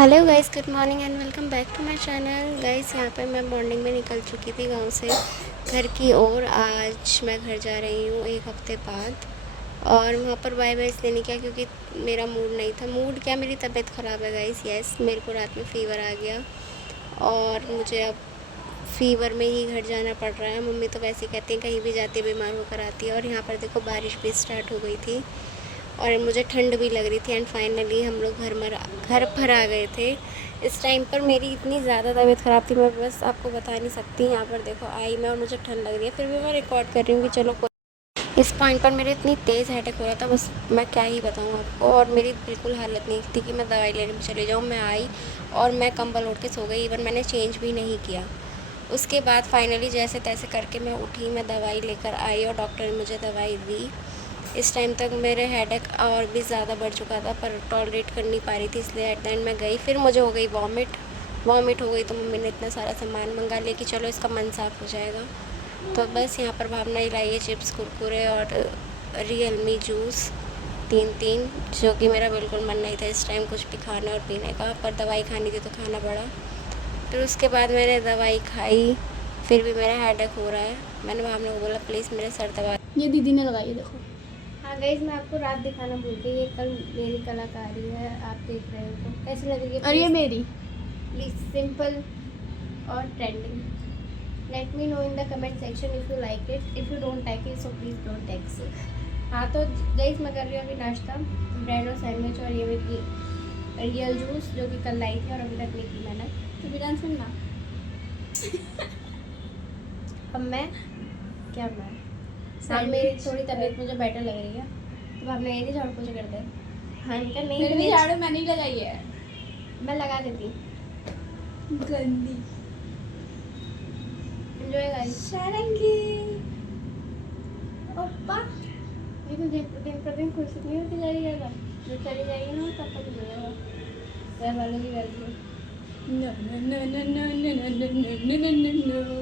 Hello guys, good morning and welcome back to my channel. Guys, यहाँ पर मैं morning में निकल चुकी थी गांव से घर की ओर। आज मैं घर जा रही हूँ एक हफ़्ते बाद। और वहाँ पर बाय बाय इसलिए नहीं किया क्योंकि मेरा मूड नहीं था। मूड क्या, मेरी तबीयत ख़राब है गाइस। यस, मेरे को रात में फ़ीवर आ गया और मुझे अब फ़ीवर में ही घर जाना पड़ रहा है। मम्मी तो वैसे ही कहती हैं कहीं भी जाती है बीमार होकर आती है। और यहाँ पर देखो बारिश भी स्टार्ट हो गई थी और मुझे ठंड भी लग रही थी। एंड फाइनली हम लोग घर पर आ गए थे। इस टाइम पर मेरी इतनी ज़्यादा तबीयत ख़राब थी, मैं बस आपको बता नहीं सकती। यहाँ पर देखो आई मैं और मुझे ठंड लग रही है, फिर भी मैं रिकॉर्ड कर रही हूँ कि चलो इस पॉइंट पर मेरे इतनी तेज़ हेडेक हो रहा था, बस मैं क्या ही बताऊँ आपको। और मेरी बिल्कुल हालत नहीं थी कि मैं दवाई लेने में चली जाऊँ। मैं आई और मैं कंबल ओढ़ के सो गई। इवन मैंने चेंज भी नहीं किया। उसके बाद फाइनली जैसे तैसे करके मैं उठी, मैं दवाई लेकर आई और डॉक्टर ने मुझे दवाई दी। इस टाइम तक मेरे हेडेक और भी ज़्यादा बढ़ चुका था पर टॉलरेट कर नहीं पा रही थी, इसलिए एट द एंड मैं गई। फिर मुझे हो गई वॉमिट हो गई। तो मम्मी ने इतना सारा सामान मंगा लिया कि चलो इसका मन साफ़ हो जाएगा। तो बस यहाँ पर भावना ही लाई है चिप्स कुरकुरे और रियलमी जूस 3-3, जो कि मेरा बिल्कुल मन नहीं था इस टाइम कुछ भी खाने और पीने का, पर दवाई खानी थी तो खाना पड़ा। फिर उसके बाद मैंने दवाई खाई, फिर भी मेरा हेडेक हो रहा है। मैंने भावना को बोला प्लीज़ मेरे सर दबा। ये दीदी ने लगाई है, देखो। हाँ गाइज, मैं आपको रात दिखाना भूल गई। ये कल मेरी कलाकारी है, आप देख रहे हो तो कैसी लग रही है? और ये मेरी प्लीज़ सिंपल और trending. Let me know in the comment section if you like it. If you don't like it so please don't takes. हाँ तो गाइज, मैं कर रही हूँ अभी नाश्ता, ब्रेड और सैंडविच और ये मेरी रियल जूस जो कि कल लाई थी और अभी तक नहीं पी मैंने। तो भी डांस करना। अब मैं क्या मैं हाँ, मेरी थोड़ी तबीयत मुझे बेटर लग रही है तो हमने ये नहीं झाड़ू पोछा कर दे। हाँ इनका नहीं, मेरे भी झाड़ू मैंने ही लगाई है। मैं लगा देती। गंदी एंजॉय गाइस। सारंगी। ओप्पा, ये तो दिन पर दिन खुश नहीं होती जा रही है। जो चली जाएगी ना तब तक हो जाएगा घर वालों की गलती। No no no no no no no no no no no.